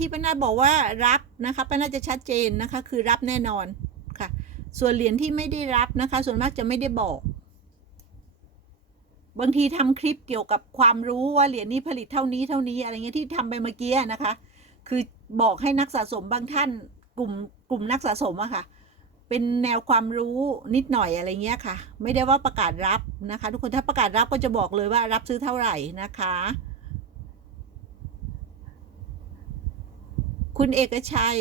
ที่ป้านาบอกว่ารับนะคะป้านาจะชัดเจนนะคะ คือรับแน่นอนค่ะ ส่วนเหรียญที่ไม่ได้รับนะคะ ส่วนมากจะไม่ได้บอก บางทีทำคลิปเกี่ยวกับความรู้ว่าเหรียญนี้ผลิตเท่านี้เท่านี้อะไรเงี้ยที่ทำไปเมื่อกี้นะคะ คือบอกให้นักสะสมบางท่านกลุ่มกลุ่มนักสะสมอะค่ะ เป็นแนวความรู้นิดหน่อยอะไรเงี้ยค่ะ ไม่ได้ว่าประกาศรับนะคะ ทุกคนถ้าประกาศรับก็จะบอกเลยว่ารับซื้อเท่าไหร่นะคะ คุณเอกชัย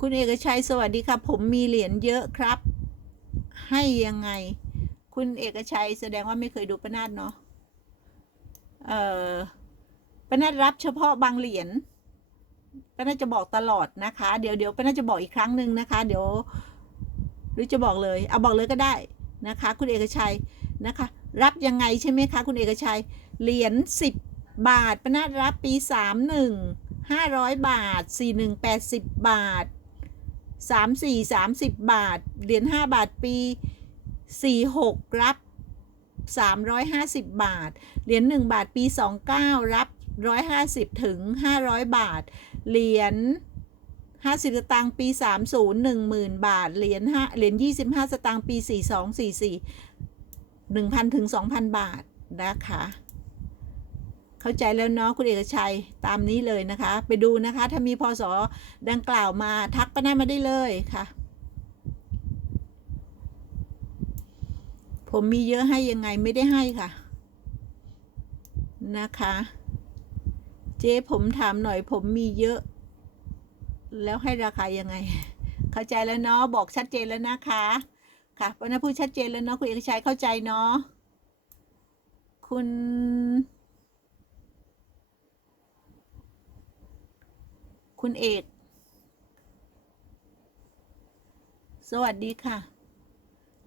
คุณเอกชัยสวัสดีค่ะ ผมมีเหรียญเยอะครับ ให้ยังไง คุณเอกชัยแสดงว่าไม่เคยดูประนาดเนาะเอ่อประนาดรับเฉพาะบางเหรียญประนาจะบอกตลอดนะคะ เดี๋ยวเดี๋ยวประนาจะบอกอีกครั้งหนึ่งนะคะ เดี๋ยว หรือจะบอกเลย เอาบอกเลยก็ได้นะคะ คุณเอกชัยนะคะ รับยังไงใช่ไหมคะ คุณเอกชัย เหรียญสิบบาทประนารับปีสามหนึ่งห้าร้อยบาทสี่หนึ่งแปดสิบบาทสามสี่สามสิบบาท เหรียญห้าบาทปีสี่หกรับสามร้อยห้าสิบบาท เหรียญหนึ่งบาทปีสองเก้ารับร้อยห้าสิบถึงห้าร้อยบาท เหรียญห้าสิบสตางค์ปีสามศูนย์หนึ่งหมื่นบาท เหรียญห้าเหรียญยี่สิบห้าสตางค์ปีสี่สองสี่สี่หนึ่งพันถึงสองพันบาท นะคะ เข้าใจแล้วเนาะคุณเอกชัยตามนี้เลยนะคะ ไปดูนะคะ ถ้ามีพศดังกล่าวมาทักป้าหน้ามาได้เลยค่ะ ผมมีเยอะให้ยังไงไม่ได้ให้ค่ะ นะคะ เจ๊ผมถามหน่อยผมมีเยอะ แล้วให้ราคายังไง เข้าใจแล้วเนาะบอกชัดเจนแล้วนะคะค่ะป้าหน้พูดชัดเจนแล้วเนาะคุณเอกชัยเข้าใจเนาะคุณ คุณเอก สวัสดีค่ะ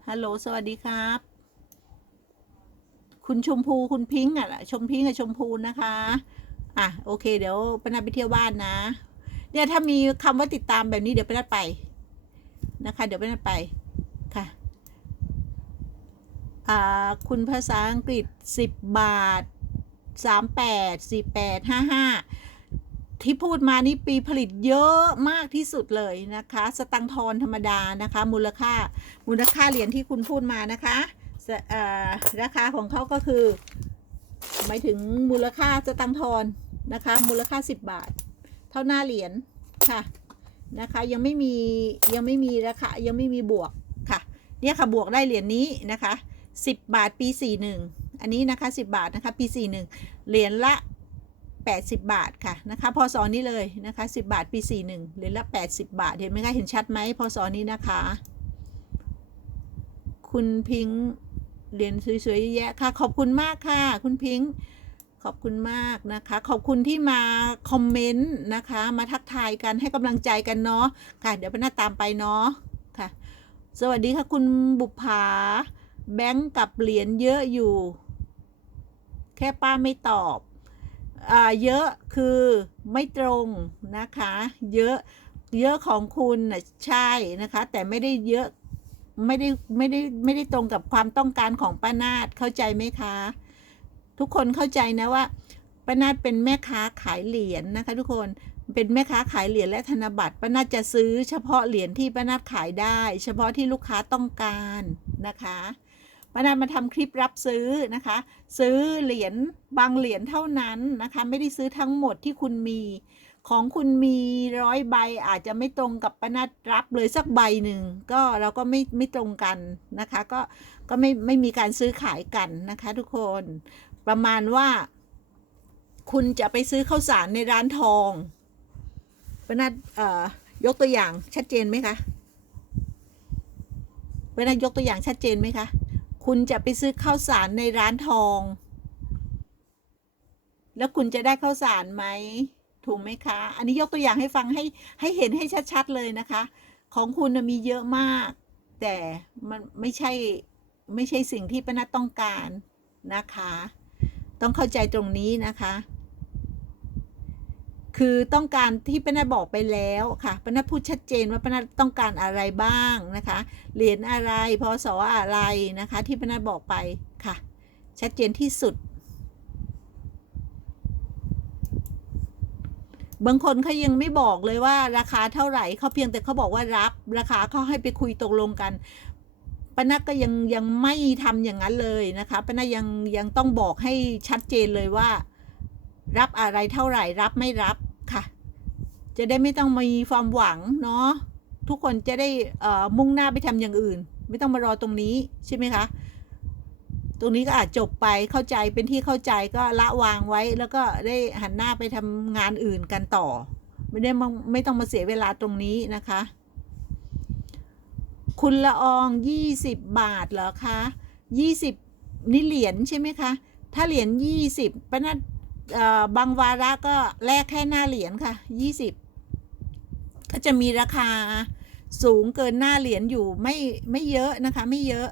ฮัลโหล สวัสดีครับ คุณชมพูคุณพิงค์อะ ชมพิงค์กับชมพูนะคะ อะ โอเค เดี๋ยวไปนัดไปเที่ยวบ้านนะ เนี่ยถ้ามีคำว่าติดตามแบบนี้เดี๋ยวไปนัดไปนะคะ เดี๋ยวไปนัดไปค่ะอ่าคุณภาษาอังกฤษ 10 บาท 38 48 55 ที่พูดมานี่ปีผลิตเยอะมากที่สุดเลยนะคะ สตังทอนธรรมดานะคะ มูลค่ามูลค่าเหรียญที่คุณพูดมานะคะราคาของเขาก็คือหมายถึงมูลค่าสตังทอนนะคะ มูลค่า 10 บาท เท่าหน้าเหรียญค่ะนะคะยังไม่มียังไม่มีราคายังไม่มีบวกค่ะเนี่ยค่ะบวกได้เหรียญนี้นะคะ 10 บาทปี 41 อันนี้นะคะ 10 บาทนะคะปี 41 เหรียญละ 80 บาทค่ะนะคะพศนี้เลยนะคะ 10 บาทปี 41เหรียญละ 80 บาท เห็นไหมคะเห็นชัดไหมพศนี้นะคะ คุณพิงค์เหรียญสวยๆเยอะแยะค่ะ ขอบคุณมากค่ะ คุณพิงค์ขอบคุณมากนะคะ ขอบคุณที่มาคอมเมนต์นะคะ มาทักทายกันให้กำลังใจกันเนาะค่ะ เดี๋ยวไปหน้าตามไปเนาะค่ะ สวัสดีค่ะคุณบุปผาแบงก์กับเหรียญเยอะอยู่ แค่ป้าไม่ตอบ เยอะคือไม่ตรงนะคะ เยอะเยอะของคุณน่ะใช่นะคะ แต่ไม่ได้เยอะไม่ได้ไม่ได้ไม่ได้ตรงกับความต้องการของป้านาดเข้าใจไหมคะ ทุกคนเข้าใจนะว่าป้านาดเป็นแม่ค้าขายเหรียญนะคะ ทุกคนเป็นแม่ค้าขายเหรียญและธนบัตรป้านาดจะซื้อเฉพาะเหรียญที่ป้านาดขายได้ เฉพาะที่ลูกค้าต้องการนะคะ ป้านาดมาทำคลิปรับซื้อนะคะ ซื้อเหรียญบางเหรียญเท่านั้นนะคะ ไม่ได้ซื้อทั้งหมดที่คุณมี ของคุณมีร้อยใบอาจจะไม่ตรงกับปนัดรับเลยสักใบหนึ่งก็เราก็ไม่ไม่ตรงกันนะคะ ก็ก็ไม่ไม่มีการซื้อขายกันนะคะทุกคนประมาณว่า คุณจะไปซื้อข้าวสารในร้านทองปนัดเอ่อยกตัวอย่างชัดเจนไหมคะปนัดยกตัวอย่างชัดเจนไหมคะ คุณจะไปซื้อข้าวสารในร้านทอง แล้วคุณจะได้ข้าวสารไหม ถูกไหมคะ อันนี้ยกตัวอย่างให้ฟังให้ให้เห็นให้ชัดๆเลยนะคะ ของคุณมีเยอะมาก แต่มันไม่ใช่ไม่ใช่สิ่งที่ป้านัทต้องการนะคะ ต้องเข้าใจตรงนี้นะคะ คือต้องการที่ป้านัทบอกไปแล้วค่ะป้านัทพูดชัดเจนว่าป้านัทต้องการอะไรบ้างนะคะเหรียญอะไรพศออะไรนะคะ ที่ป้านัทบอกไปค่ะ ชัดเจนที่สุด บางคนเขายังไม่บอกเลยว่าราคาเท่าไหร่เขาเพียงแต่เขาบอกว่ารับ ราคาเขาให้ไปคุยตกลงกันปนักก็ยังยังไม่ทำอย่างนั้นเลยนะคะปนักยังยังต้องบอกให้ชัดเจนเลยว่า รับอะไรเท่าไหร่รับไม่รับ จะได้ไม่ต้องมีความหวังเนาะทุกคนจะได้มุ่งหน้าไปทำอย่างอื่น ไม่ต้องมารอตรงนี้ใช่ไหมคะ ตรงนี้ก็อาจจบไปเข้าใจเป็นที่เข้าใจก็ละวางไว้ แล้วก็ได้หันหน้าไปทำงานอื่นกันต่อ ไม่ได้มาไม่ต้องมาเสียเวลาตรงนี้นะคะ คุณละอองยี่สิบบาทเหรอคะยี่สิบนี่เหรียญใช่ไหมคะ ถ้าเหรียญยี่สิบปะนัดเอ่อบางวาระก็แลกแค่หน้าเหรียญค่ะยี่สิบ ก็จะมีราคาสูงเกินหน้าเหรียญอยู่ไม่ไม่เยอะนะคะ ไม่เยอะ